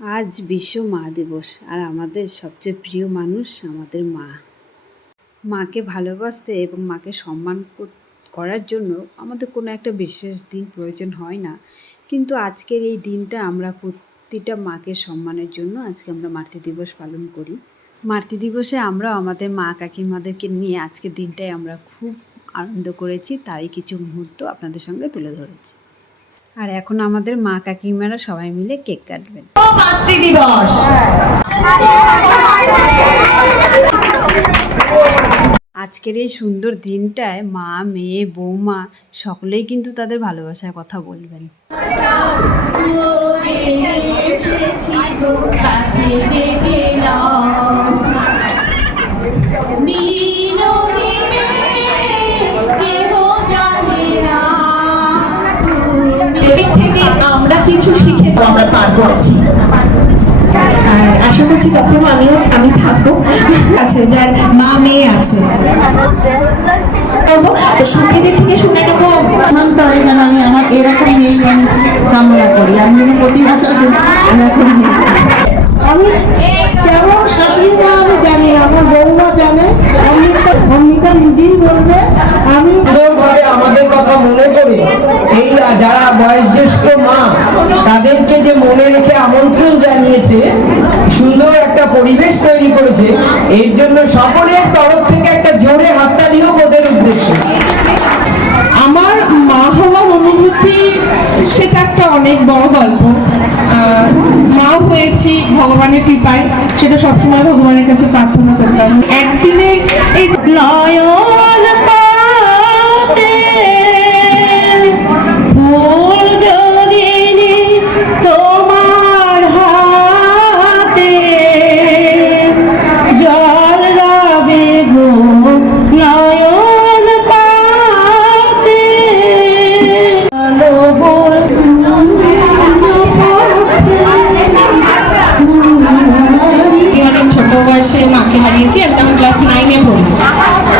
আজ বিশ্ব মা দিবস, আর আমাদের সবচেয়ে প্রিয় মানুষ আমাদের মা। মাকে ভালোবাসতে এবং মাকে সম্মান করার জন্য আমাদের কোনো একটা বিশেষ দিন প্রয়োজন হয় না, কিন্তু আজকের এই দিনটা আমরা প্রতিটা মাকে সম্মানের জন্য আজকে আমরা মাতৃ দিবস পালন করি। মাতৃ দিবসে আমরা আমাদের মা কাকিমাদেরকে নিয়ে আজকের দিনটাই আমরা খুব আনন্দ করেছি, তারই কিছু মুহূর্ত আপনাদের সঙ্গে তুলে ধরেছি। আর এখন আমাদের মা কাকিমারা সবাই মিলে কেক কাটবেন। মাতৃ দিবস আজকের এই সুন্দর দিনটায় মা, মেয়ে, বৌমা সকলেই কিন্তু তাদের ভালোবাসার কথা বলবেন। আমরা কিছু শিখেছি, আমরা পার করেছি, আর আশা করছি তখন আমি থাকবো আছে যার মা মেয়ে আছে। তো সুখীদের থেকে শুনে নেবো মন্তরে যেন আমি আমার এরকম মেয়েই আমি কামনা করি, আমি যেন প্রতি বছর এরকম মেয়ে। আমি কেমন শাশুড়ি মা আমি জানি, আমার বৌমা জানে, অমিতা নিজেই বলবে। আমি আমাদের কথা মনে করি, এই যারা বয়োজ্যেষ্ঠ মা তাদেরকে যে মনে রেখে আমন্ত্রণ জানিয়েছে, সুন্দর একটা পরিবেশ তৈরি করেছে, এর জন্য সকলের তরফ থেকে একটা জোরে হাততালি হোক ওদের উদ্দেশ্যে। আমার মা হওয়ার অনুভূতি সেটা একটা অনেক বড় গল্প। মা হয়েছি ভগবানের কৃপায়, সেটা সবসময় ভগবানের কাছে প্রার্থনা করতাম। একদিনের এই নয়ন পাতে ফুল গদিনি তোমার হাতে, জল রবে গো নয়ন পাতে, অনেক ছোট বয়সে মাকে হারিয়েছি। আমি তখন ক্লাস 9-এ পড়ি।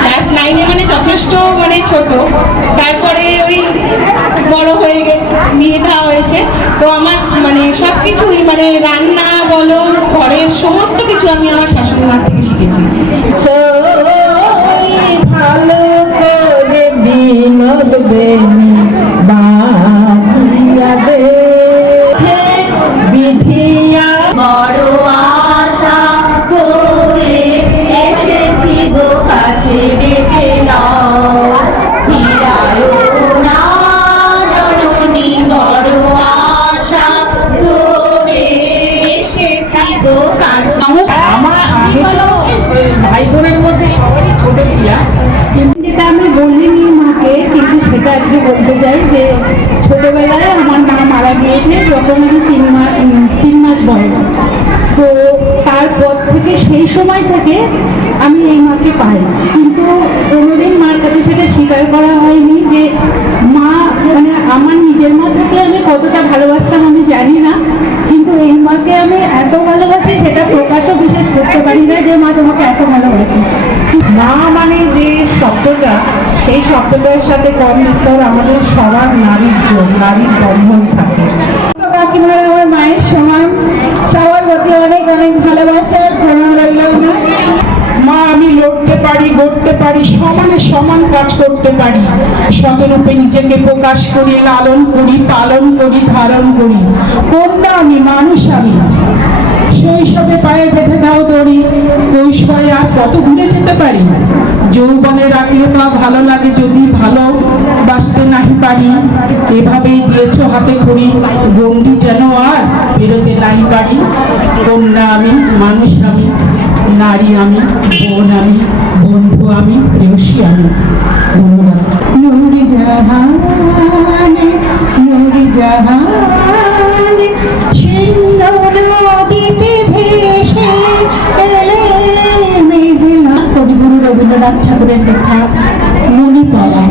ক্লাস 9-এ মানে যথেষ্ট মানে ছোট। তারপরে ওই বড় হয়ে গেছে, বিয়ে দেওয়া হয়েছে, তো আমার মানে সব কিছুই মানে রান্না বলো, ঘরের সমস্ত কিছু আমি আমার শাশুড়ি মার থেকে শিখেছি। ভালো করে বিনোদ বেনি বাঁধিয়া দে বিধিয়া, বড় আশা করে এসেছি গো কাছে ডেকে নাও, ফিরায়ো না জননী, বড় আশা করে এসেছি গো কাছে। আমি ভাই বোনের মধ্যে সবারই ছোট ছিলাম, কিন্তু যেটা আমি বলিনি মাকে, কিন্তু সেটা আজকে বলতে চাই যে ছোটবেলায় আমার মা মারা গিয়েছে যখন আমি 3 মাস বয়স। তো তারপর থেকে সেই সময় থেকে আমি এই মাকে পাই, কিন্তু কোনোদিন মার কাছে সেটা স্বীকার করা হয়নি যে মা মানে আমার নিজের মা থেকে আমি কতটা ভালোবাসতাম আমি জানি না, কিন্তু এই মাকে আমি এত ভালোবাসি সেটা প্রকাশও বিশেষ করতে পারি না যে মা তোমাকে এত ভালোবাসি। মা মানে যে শব্দটা, সেই শব্দটার সাথে কম বিস্তর আমাদের সবার নারীর বন্ধন থাকে। কাকিমারা আমার মায়ের সমান, সবার প্রতি অনেক অনেক ভালোবাসা, প্রণাম রইল। মা আমি লড়তে পারি, গড়তে পারি, সমানে সমান কাজ করতে পারি, শতরূপে নিজেকে প্রকাশ করি, লালন করি, পালন করি, ধারণ করি। কন্যা আমি, মানুষ আমি, শৈশবে পায়ে বেঁধে দাও দড়ি, কৈশোরে আর কত দূরে যেতে পারি, যৌবনে রাখলে পা ভালো লাগে যদি ভালো বাসতে নাহি পারি, এভাবেই দিয়েছ হাতে খড়ি, গণ্ডি যেন আর বেরোতে নাই পারি। কন্যা আমি, মানুষ আমি, নারী আমি, বোন আমি, বন্ধু আমি, প্রেয়সী আমি। ধন্যবাদ। নুরি জাহানে, নুরি জাহানে, সিন্ধুর নদীতে ভেসে এলে মেঘলা। কবিগুরু রবীন্দ্রনাথ ঠাকুরের লেখা মণিপলা।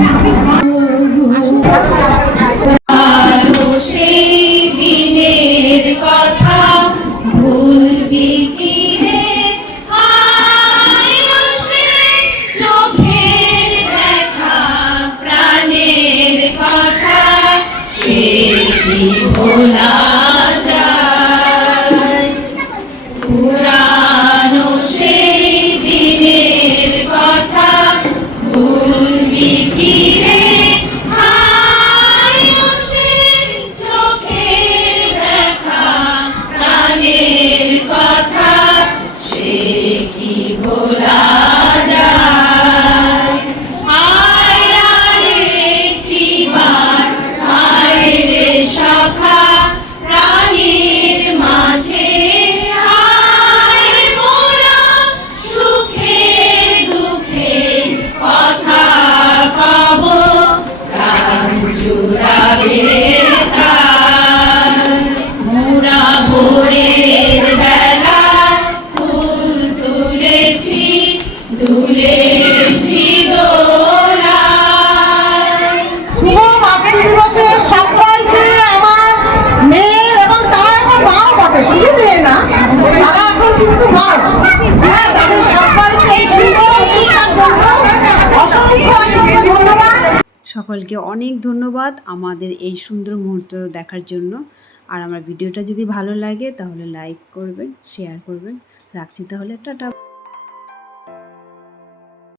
ভোলা যায় সকলকে অনেক ধন্যবাদ আমাদের এই সুন্দর মুহূর্ত দেখার জন্য। আর আমার ভিডিওটা যদি ভালো লাগে তাহলে লাইক করবেন, শেয়ার করবেন। রাখছি তাহলে, টাটা।